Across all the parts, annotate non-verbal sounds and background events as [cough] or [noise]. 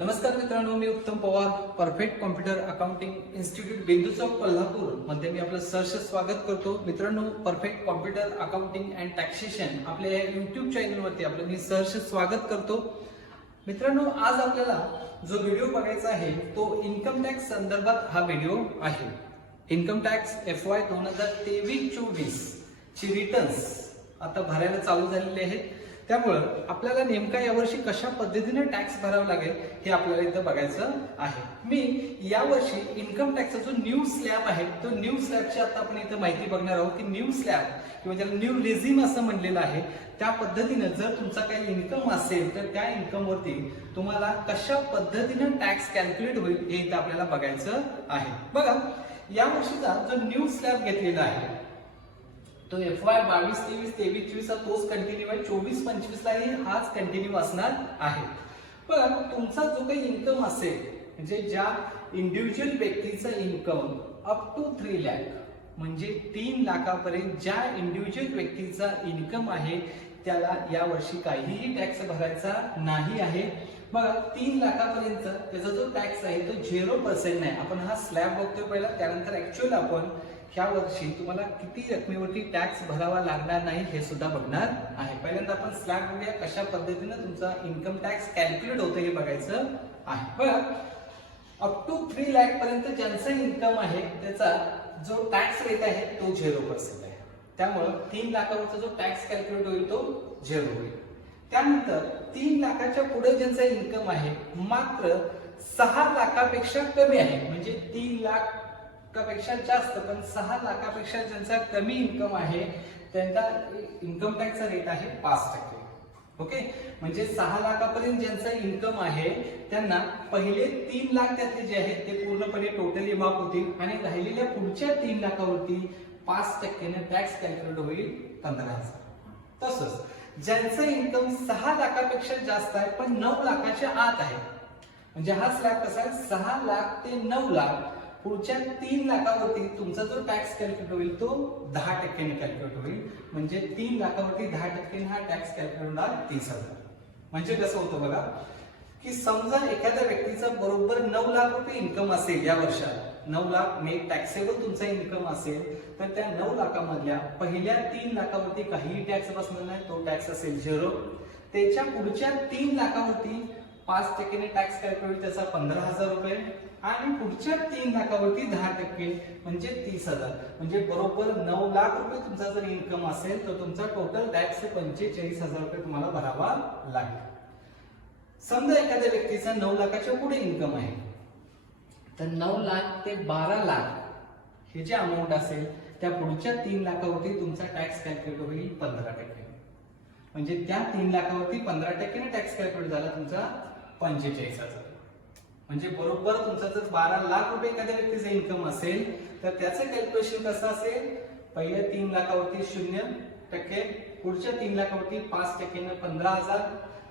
नमस्कार मित्रांनो मी Uttam Pawar perfect computer accounting institute Bindu Chowk Kolhapur. मध्ये मी आपलं सहर्ष स्वागत करतो. मित्रांनो perfect computer accounting and taxation आपल्या या युट्यूब चॅनलवरती आपलं मी सहर्ष स्वागत करतो. मित्रांनो आज आपल्याला जो व्हिडिओ बघायचा आहे तो इन्कम टॅक्स संदर्भात हा व्हिडिओ आहे. इन्कम टॅक्स एफ वाय दोन हजार तेवीस चोवीस ची रिटर्न्स आता भरायला चालू झालेले आहेत. त्यामुळं आपल्याला नेमका यावर्षी कशा पद्धतीने टॅक्स भरावा लागेल हे आपल्याला इथं बघायचं आहे. मी यावर्षी इन्कम टॅक्सचा जो न्यू स्लॅब आहे तो न्यू स्लॅबची आता आपण इथं माहिती बघणार आहोत की न्यू स्लॅब किंवा त्याला न्यू रेझिम असं म्हणलेलं आहे त्या पद्धतीनं जर तुमचा काही इन्कम असेल तर त्या इन्कम वरती तुम्हाला कशा पद्धतीनं टॅक्स कॅल्क्युलेट होईल हे इथं आपल्याला बघायचं आहे. बघा यावर्षीचा जो न्यू स्लॅब घेतलेला आहे तो एफ वाय बावीस तेवीस तेवीस चोवीस तोच कंटिन्यू आहे. चोवीस पंचवीसलाही हाच कंटिन्यू असणार आहे. पण तुमचा जो काही इन्कम असेल म्हणजे ज्या इंडिव्हिज्युअल व्यक्तीचा income up to three lakh म्हणजे तीन लाखापर्यंत ज्या इंडिव्हिज्युअल व्यक्तीचा इन्कम आहे त्याला या वर्षी काहीही टॅक्स भरायचा नाही आहे. बघा तीन लाखापर्यंत त्याचा जो टॅक्स आहे तो झिरो पर्सेंट नाही. आपण हा स्लॅब बघतोय पहिला त्यानंतर ऍक्च्युअल आपण ह्या वर्षी तुम्हाला किती रकमेवरती टॅक्स भरावा लागणार नाही हे सुद्धा बघणार आहे. पहिल्यांदा आपण स्लॅब बघूया कशा पद्धतीनं तुमचा इन्कम टॅक्स कॅल्क्युलेट होतं हे बघायचं आहे. बघा अप टू थ्री लॅक पर्यंत ज्यांचं इन्कम आहे त्याचा जो टॅक्स रेट आहे तो झिरो पर्सेंट आहे. त्यामुळं तीन लाखावरचा जो टॅक्स कॅल्क्युलेट होईल तो झिरो होईल. त्यानंतर तीन लाखाच्या पुढे ज्यांचा इन्कम आहे मात्र सहा लाखापेक्षा कमी आहे. म्हणजे तीन लाख लाखापेक्षा जास्त पण सहा लाखापेक्षा ज्यांचा कमी इन्कम आहे त्यांचा इन्कम टॅक्सचा रेट आहे पाच टक्के. ओके म्हणजे सहा लाखापर्यंत ज्यांचा इन्कम आहे त्यांना पहिले तीन लाख त्यातले जे आहेत ते पूर्णपणे टोटली माफ होतील आणि राहिलेल्या पुढच्या तीन लाखावरती पाच टक्क्याने टॅक्स कॅल्क्युलेट होईल पंधरा हजार. तसंच ज्यांचं इन्कम सहा लाखापेक्षा जास्त आहे पण नऊ लाखाच्या आत आहे. म्हणजे हा स्लॅब कसा आहे? सहा लाख ते नऊ लाख पुढच्या तीन लाखावरती तुमचा जो टॅक्स कॅल्क्युलेट होईल तो दहा टक्क्याने कॅल्क्युलेट होईल. म्हणजे तीन लाखावरती दहा टक्क्याने हा टॅक्स कॅल्क्युलेट होणार तीस हजार. म्हणजे कसं होतं बघा की समजा एखाद्या व्यक्तीचा बरोबर नऊ लाख रुपये इन्कम असेल या वर्षात नऊ लाख मे टॅक्सेबल तुमचा इन्कम असेल तर त्या नऊ लाखामधल्या पहिल्या तीन लाखावरती काहीही टॅक्स बसणार नाही तो टॅक्स असेल झिरो त्याच्या पुढच्या तीन लाखावरती पाच टक्क्याने टॅक्स कॅल्क्युलेट त्याचा पंधरा हजार रुपये. आणि पुढच्या तीन लाखावरती दहा टक्के म्हणजे तीस हजार. म्हणजे बरोबर नऊ लाख रुपये तुमचा जर इन्कम असेल तर तुमचा टोटल टॅक्स पंचेचाळीस हजार रुपये तुम्हाला भरावा लागेल. समजा एखाद्या व्यक्तीचा नऊ लाखाच्या पुढे इन्कम आहे. तर नऊ लाख ते बारा लाख हे जे अमाऊंट असेल त्या पुढच्या तीन लाखावरती तुमचा टॅक्स कॅल्क्युलेट होईल पंधरा टक्के. म्हणजे त्या तीन लाखावरती पंधरा टक्केने टॅक्स कॅल्क्युलेट झाला तुमचा पंचेचाळीस हजार. म्हणजे बरोबर तुमचा जर बारा लाख रुपये एखाद्या व्यक्तीचा इन्कम असेल तर त्याचं कॅल्क्युलेशन कसं असेल? पहिल्या तीन लाखावरती शून्य टक्के पुढच्या तीन लाखावरती पाच टक्केनं पंधरा हजार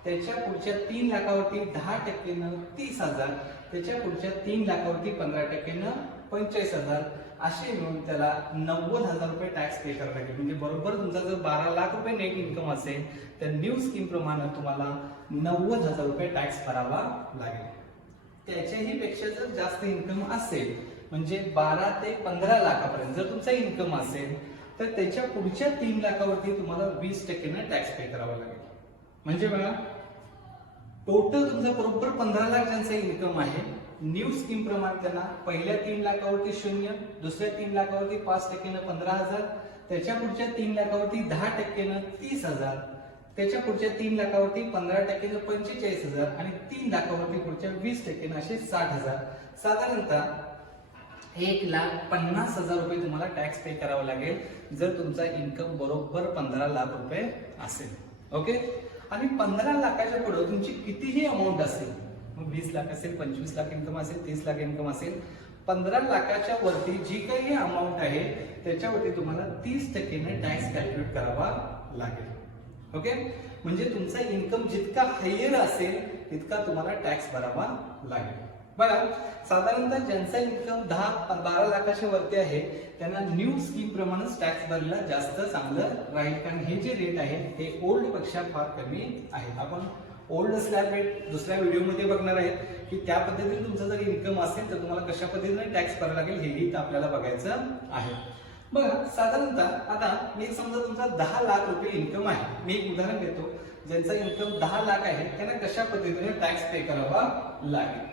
त्याच्या पुढच्या तीन लाखावरती दहा टक्केनं तीस हजार त्याच्या पुढच्या तीन लाखावरती पंधरा टक्केनं पंचेचाळीस हजार. असे मिळून त्याला नव्वद हजार रुपये टॅक्स पे करावा लागेल. म्हणजे बरोबर तुमचा जर बारा लाख रुपये नेट इन्कम असेल तर न्यू स्कीम प्रमाणे तुम्हाला नव्वद हजार रुपये टॅक्स भरावा लागेल. त्याच्याही पेक्षा जर जास्त इन्कम असेल म्हणजे बारा ते पंधरा लाखापर्यंत जर तुमचा इन्कम असेल तर त्याच्या पुढच्या तीन लाखावरती तुम्हाला वीस टक्केनं टॅक्स पे करावा लागेल. म्हणजे बघा टोटल तुमचा बरोबर पंधरा लाख ज्यांचा इन्कम आहे न्यू स्कीम प्रमाणे त्यांना पहिल्या तीन लाखावरती शून्य दुसऱ्या तीन लाखावरती पाच टक्केनं पंधरा हजार त्याच्या पुढच्या तीन लाखावरती दहा टक्केनं तीस हजार त्याच्या पुढच्या तीन लाखावरती पंधरा टक्के पंचेचाळीस हजार आणि तीन लाखावरती पुढच्या वीस टक्के असे साठ हजार. साधारणतः एक लाख पन्नास हजार रुपये तुम्हाला टॅक्स पे करावा लागेल जर तुमचा इन्कम बरोबर पंधरा लाख रुपये असेल. ओके आणि पंधरा लाखाच्या पुढे तुमची कितीही अमाऊंट असेल वीस लाख असेल पंचवीस लाख इन्कम असेल तीस लाख इन्कम असेल पंधरा लाखाच्या वरती जी काही अमाऊंट आहे त्याच्यावरती तुम्हाला तीस टक्केने टॅक्स कॅल्क्युलेट करावा लागेल. ओके म्हणजे तुमचा इन्कम जितका हायर असेल तितका तुम्हाला टॅक्स भरावा लागेल. बघा साधारणतः ज्यांचा इन्कम दहा बारा लाखाच्या वरती आहे त्यांना न्यू स्कीम प्रमाणेच टॅक्स भरलेला जास्त चांगलं राहील. कारण हे जे रेट आहे हे ओल्डपेक्षा फार कमी आहेत आपण ओल्ड स्लॅब रेट दुसऱ्या व्हिडिओमध्ये बघणार आहेत की त्या पद्धतीने तुमचा जर इन्कम असेल तर तुम्हाला कशा पद्धतीने टॅक्स भरावा लागेल हेही आपल्याला बघायचं आहे. बघा साधारणतः आता मी समजा तुमचा दहा लाख रुपये इन्कम आहे. मी एक उदाहरण देतो. ज्यांचा इन्कम दहा लाख आहे त्यांना कशा पद्धतीने टॅक्स पे करावा लागेल?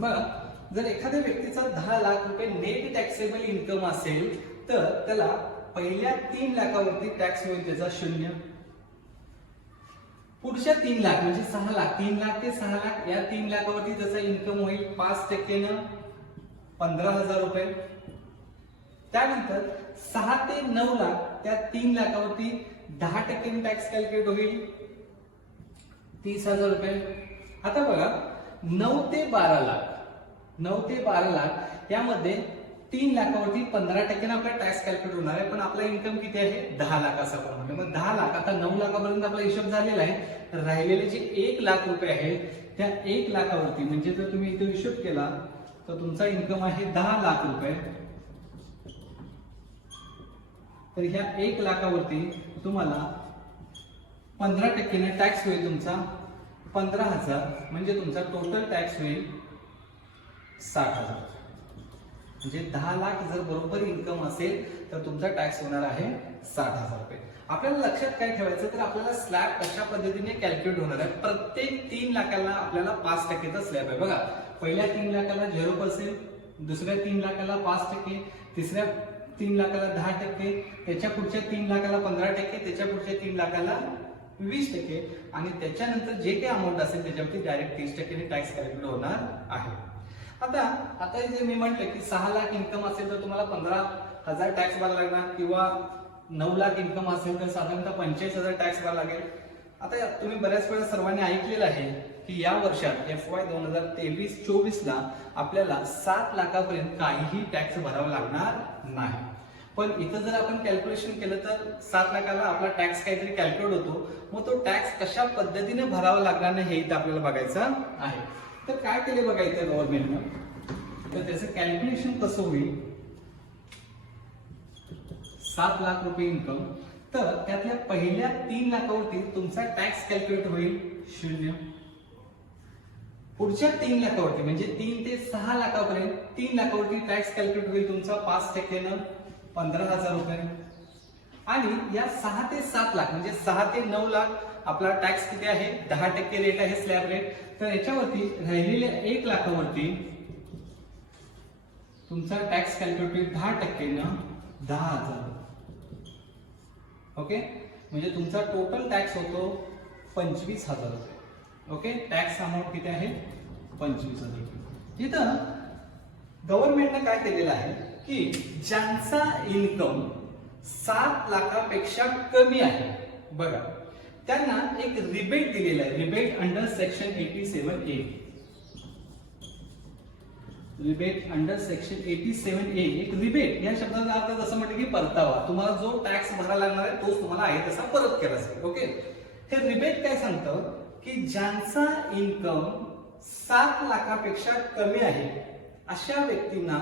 बघा जर एखाद्या व्यक्तीचा दहा लाख रुपये नेट टॅक्सेबल इन्कम असेल तर त्याला पहिल्या तीन लाखावरती टॅक्स मिळेल त्याचा शून्य. पुढच्या तीन लाख म्हणजे सहा लाख तीन लाख ते सहा लाख या तीन लाखावरती त्याचा इन्कम होईल पाच टक्केनं पंधरा हजार रुपये. त्यानंतर सहा ते नऊ लाख त्या तीन लाखावरती दहा टक्क्याने टॅक्स कॅल्क्युलेट होईल. तीस हजार रुपये. आता बघा नऊ ते बारा लाख नऊ ते बारा लाख यामध्ये तीन लाखावरती पंधरा टक्क्याने आपला टॅक्स कॅल्क्युलेट होणार आहे पण आपला इन्कम किती आहे? दहा लाखाचा प्रमाणे मग दहा लाख आता नऊ लाखापर्यंत आपला हिशोब झालेला आहे. तर राहिलेले जे एक लाख रुपये आहेत त्या एक लाखावरती म्हणजे जर तुम्ही इथे हिशोब केला तर तुमचा इन्कम आहे दहा लाख रुपये. तर ह्या एक लाखावरती तुम्हाला पंधरा टक्क्याने टॅक्स होईल तुमचा पंधरा हजार म्हणजे तुमचा टोटल टॅक्स होईल साठ हजार. म्हणजे दहा लाख जर बरोबर इन्कम असेल तर तुमचा टॅक्स होणार आहे साठ हजार रुपये. आपल्याला लक्षात काय ठेवायचं तर आपल्याला स्लॅब कशा पद्धतीने कॅल्क्युलेट होणार आहे? प्रत्येक तीन लाखाला आपल्याला पाच टक्केचा स्लॅब आहे. बघा पहिल्या तीन लाखाला झिरो पर्सेंट दुसऱ्या तीन लाखाला पाच टक्के तिसऱ्या तीन लाखाला दहा टक्के त्याच्या पुढच्या तीन लाखाला पंधरा टक्के त्याच्या पुढच्या तीन लाखाला वीस टक्के. आणि त्याच्यानंतर जे काही अमाऊंट असेल त्याच्यावरती डायरेक्ट तीस टक्के टॅक्स कॅल्क्युलेट होणार आहे. आता आता जे मी म्हटलं की सहा लाख इन्कम असेल तर तुम्हाला पंधरा हजार टॅक्स भरावा लागणार किंवा नऊ लाख इन्कम असेल तर साधारणतः पंचेचाळीस हजार टॅक्स भरावा लागेल. आता तुम्ही बऱ्याच वेळा सर्वांनी ऐकलेलं आहे की या वर्षात एफ वाय दोन हजार तेवीस चोवीस ला आपल्याला सात लाखापर्यंत काहीही टॅक्स भरावा लागणार नाही. पण इथं जर आपण कॅल्क्युलेशन केलं तर सात लाखाला आपला टॅक्स काहीतरी कॅल्क्युलेट होतो. मग तो टॅक्स कशा पद्धतीने भरावा लागणार नाही हे इथं आपल्याला बघायचं आहे. तर काय केले बघा इथं गव्हर्नमेंटनं तर त्याचं कॅल्क्युलेशन कसं होईल? सात लाख रुपये इन्कम तर त्यातल्या पहिल्या तीन लाखावरती तुमचा टॅक्स कॅल्क्युलेट होईल शून्य. पुढच्या तीन लाखावरती म्हणजे तीन ते सहा लाखापर्यंत तीन लाखावरती टॅक्स कॅल्क्युलेट होईल तुमचा पाच टक्केनं पंधरा हजार रुपये. आणि या सहा ते सात लाख म्हणजे सहा ते नऊ लाख आपला टॅक्स किती आहे? दहा टक्के रेट आहे स्लॅब रेट तर याच्यावरती राहिलेल्या एक लाखावरती तुमचा टॅक्स कॅल्क्युलेटर दहा टक्केनं दहा हजार. ओके म्हणजे तुमचा टोटल टॅक्स होतो पंचवीस हजार रुपये. ओके टॅक्स अमाऊंट किती आहे? पंचवीस हजार रुपये. इथं गव्हर्नमेंटनं काय केलेलं आहे की ज्यांचा इन्कम सात लाखापेक्षा कमी आहे. बघा. त्यांना एक रिबेट दिलेला आहे. Rebate under section eighty seven A rebate under section eighty seven A एक रिबेट या शब्दाचा अर्थ जसं म्हटलं की परतावा. तुम्हाला जो टॅक्स भरायला लागणार आहे तोच तुम्हाला आहे तसा परत केला जाईल ओके हे रिबेट काय सांगतं? की ज्यांचा इन्कम सात लाखापेक्षा कमी आहे अशा व्यक्तींना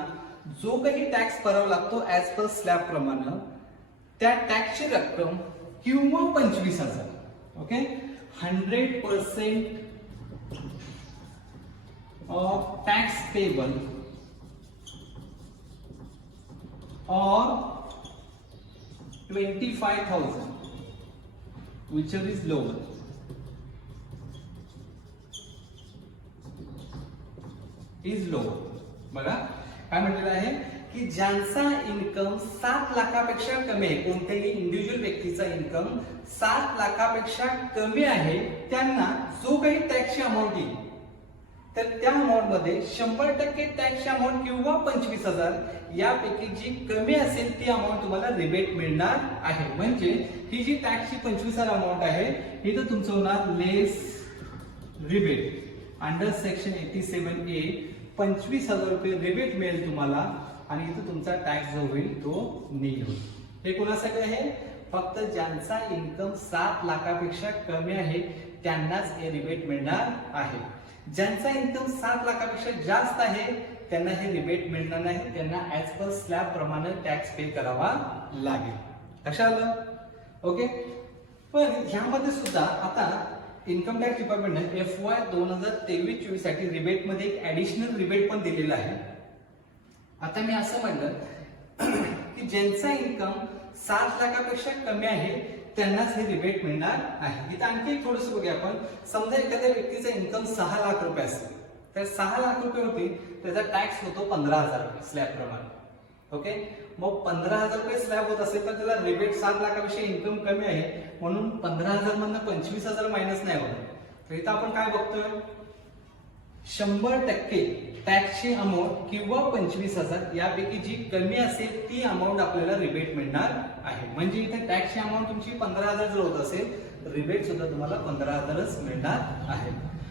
जो काही टॅक्स भरावा लागतो ऍज पर स्लॅब प्रमाणे त्या टॅक्सची रक्कम किंवा पंचवीस हजार. Okay hundred percent of tax payable और twenty five thousand whichever is lower is lower बघा काय की ज्यांचा इन्कम सात लाखापेक्षा कमी आहे कोणत्याही इंडिव्हिज्युअल व्यक्तीचा इन्कम सात लाखापेक्षा कमी आहे त्यांना जो काही टॅक्सची अमाऊंट येईल तर त्या अमाऊंटमध्ये शंभर टक्के टॅक्सची अमाऊंट किंवा पंचवीस हजार यापैकी जी कमी असेल ती अमाऊंट तुम्हाला रिबेट मिळणार आहे. म्हणजे ही जी टॅक्सची पंचवीस हजार अमाऊंट आहे ही तर तुमचं होणार less rebate under section eighty seven A पंचवीस हजार रुपये रिबेट मिळेल तुम्हाला. आणि इथं तुमचा टॅक्स जो होईल तो नील होईल. हे कोणासाठी आहे? फक्त ज्यांचा इन्कम सात लाखापेक्षा कमी आहे त्यांनाच हे रिबेट मिळणार आहे. ज्यांचा इन्कम सात लाखापेक्षा जास्त आहे त्यांना हे रिबेट मिळणार नाही. त्यांना ऍज पर स्लॅब प्रमाणे टॅक्स पे करावा लागेल. लक्षात आलं? ओके पण ह्यामध्ये सुद्धा आता इन्कम टॅक्स डिपार्टमेंटने एफ वाय दोन हजार तेवीस चोवीससाठी रिबेटमध्ये एक ऍडिशनल रिबेट पण दिलेला आहे. आता मी असं म्हणलं [clears throat] की ज्यांचा इन्कम सात लाखापेक्षा कमी आहे त्यांनाच हे रिबेट मिळणार आहे. इथं आणखी एक थोडंसं बघूया आपण. समजा एखाद्या व्यक्तीचा इन्कम सहा लाख रुपये असेल तर सहा लाख रुपये होते त्याचा टॅक्स होतो पंधरा हजार रुपये स्लॅब प्रमाणे. ओके मग पंधरा हजार रुपये स्लॅब होत असेल तर त्याला रिबेट सात लाखापेक्षा इन्कम कमी आहे म्हणून पंधरा हजार मधनं पंचवीस हजार मायनस नाही होत तर इथं आपण काय बघतोय? शंभर टक्के टॅक्सची अमाऊंट किंवा पंचवीस हजार यापैकी जी कमी असेल ती अमाऊंट आपल्याला रिबेट मिळणार आहे. म्हणजे इथे टॅक्सची अमाऊंट तुमची पंधरा हजार जर होत असेल रिबेट सुद्धा तुम्हाला पंधरा हजारच मिळणार आहे.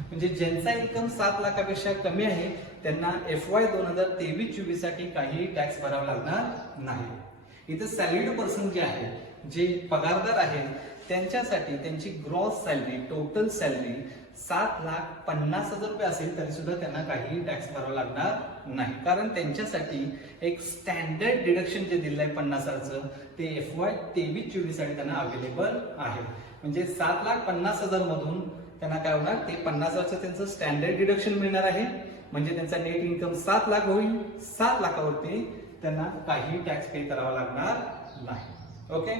म्हणजे ज्यांचा इन्कम सात लाखापेक्षा कमी आहे त्यांना एफ वाय दोन हजार तेवीस चोवीससाठी काहीही टॅक्स भरावा लागणार नाही. इथे सॅलरीड पर्सन जे आहे जे पगारदार आहेत त्यांच्यासाठी त्यांची ग्रॉस सॅलरी टोटल सॅलरी सात लाख पन्नास हजार रुपये असेल तरी सुद्धा त्यांना काहीही टॅक्स भरावा लागणार नाही. कारण त्यांच्यासाठी एक स्टँडर्ड डिडक्शन जे दिलं आहे पन्नास हजारचं ते एफ वाय तेवीस चोवीससाठी त्यांना अवेलेबल आहे. म्हणजे सात लाख पन्नास हजार मधून त्यांना काय होणार ते पन्नास हजारचं त्यांचं स्टँडर्ड डिडक्शन मिळणार आहे. म्हणजे त्यांचा नेट इन्कम सात लाख होईल. सात लाखावरती त्यांना काही टॅक्स पे करावा लागणार नाही. ओके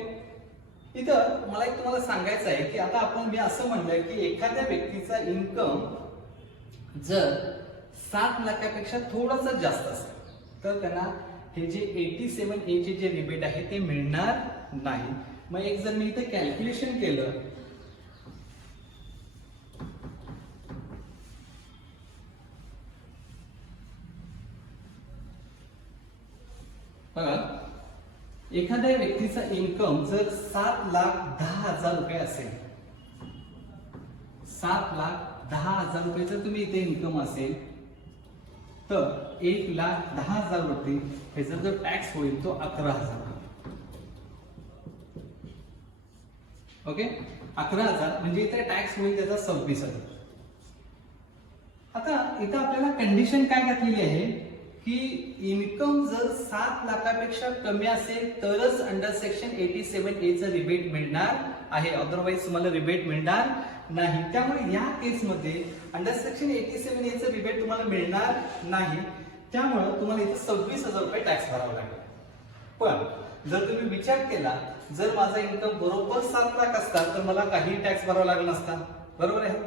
इथं मला एक तुम्हाला सांगायचं आहे की आता आपण मी असं म्हणलं की एखाद्या व्यक्तीचा इन्कम जर सात लाखापेक्षा थोडासा जास्त असेल तर त्यांना हे जे एटी सेवन ए चे जे रिबेट आहे ते मिळणार नाही. मग एक जर मी इथे कॅल्क्युलेशन केलं. बघा एखाद्या व्यक्तीचा इन्कम जर सात लाख दहा हजार रुपये असेल सात लाख दहा हजार रुपये जर तुम्ही इथे इन्कम असेल तर एक लाख दहा हजार वरती ह्याचा जो टॅक्स होईल तो अकरा हजार ओके अकरा हजार म्हणजे इथे टॅक्स होईल त्याचा सव्वीस हजार. आता इथं आपल्याला कंडिशन काय घातलेली आहे? की इन्कम जर सात लाखापेक्षा कमी असेल तरच under section eighty seven A चं रिबेट मिळणार आहे. अदरवाईज तुम्हाला रिबेट मिळणार नाही. त्यामुळे या केसमध्ये under section eighty seven A चं रिबेट तुम्हाला मिळणार नाही. त्यामुळे तुम्हाला इथे सव्वीस हजार रुपये टॅक्स भरावा लागेल. पण जर तुम्ही विचार केला जर माझा इन्कम बरोबर सात लाख असता तर मला काही टॅक्स भरावा लागला नसता. बरोबर आहे?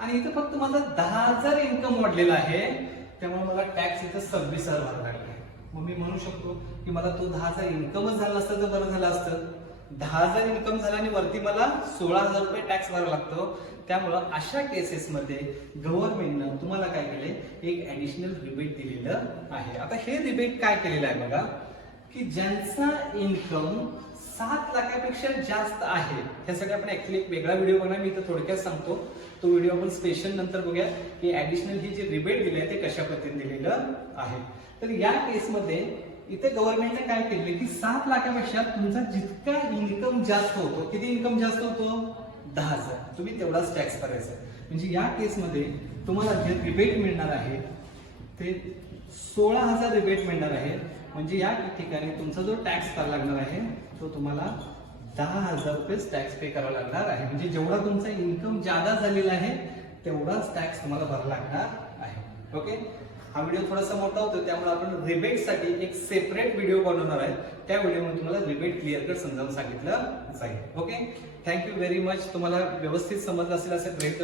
आणि इथे फक्त माझा दहा हजार इन्कम वाढलेला आहे. त्यामुळे मला टॅक्स इथं सव्वीस हजार भरावा लागला. मग मी म्हणू शकतो की मला तो दहा हजार इन्कमच झाला असतं तर बरं झालं असतं. दहा हजार इन्कम झाला आणि वरती मला सोळा हजार रुपये टॅक्स भरावा लागतो. त्यामुळं अशा केसेसमध्ये गव्हर्नमेंटनं तुम्हाला काय केलंय? एक ऍडिशनल रिबेट दिलेलं आहे. आता हे रिबेट काय केलेलं आहे बघा? की ज्यांचा इन्कम सात लाखापेक्षा जास्त आहे. ह्यासाठी आपण ऍक्च्युली एक वेगळा व्हिडिओ बनवा मी इथं थोडक्यात सांगतो. तो व्हिडिओ आपण स्पेशल नंतर बघूया की ऍडिशनल ही जे रिबेट दिले आहे ते कशा पद्धतीने दिलेलं आहे. तर या केसमध्ये इथे गव्हर्नमेंटने काय केले की सात लाखापेक्षा तुमचा जितका इन्कम जास्त होतो किती इन्कम जास्त होतो? दहा हजार. तुम्ही तेवढाच टॅक्स भरायचा. म्हणजे या केसमध्ये तुम्हाला जे रिबेट मिळणार आहे ते सोळा हजार रिबेट मिळणार आहे. म्हणजे या ठिकाणी तुमचा जो टॅक्स करावा लागणार आहे तो तुम्हाला दहा हजार रुपयेच टॅक्स पे करावा लागणार आहे. म्हणजे जेवढा तुमचा इन्कम जादा झालेला आहे तेवढाच टॅक्स तुम्हाला भरावा लागणार आहे. ओके हा व्हिडिओ थोडासा मोठा होतो त्यामुळे आपण रिबेटसाठी एक सेपरेट व्हिडिओ बनवणार आहे. त्या व्हिडिओमध्ये तुम्हाला रिबेट क्लिअर कट समजावून सांगितलं जाईल. ओके थँक्यू व्हेरी मच तुम्हाला व्यवस्थित समजलं असेल असं ग्रेट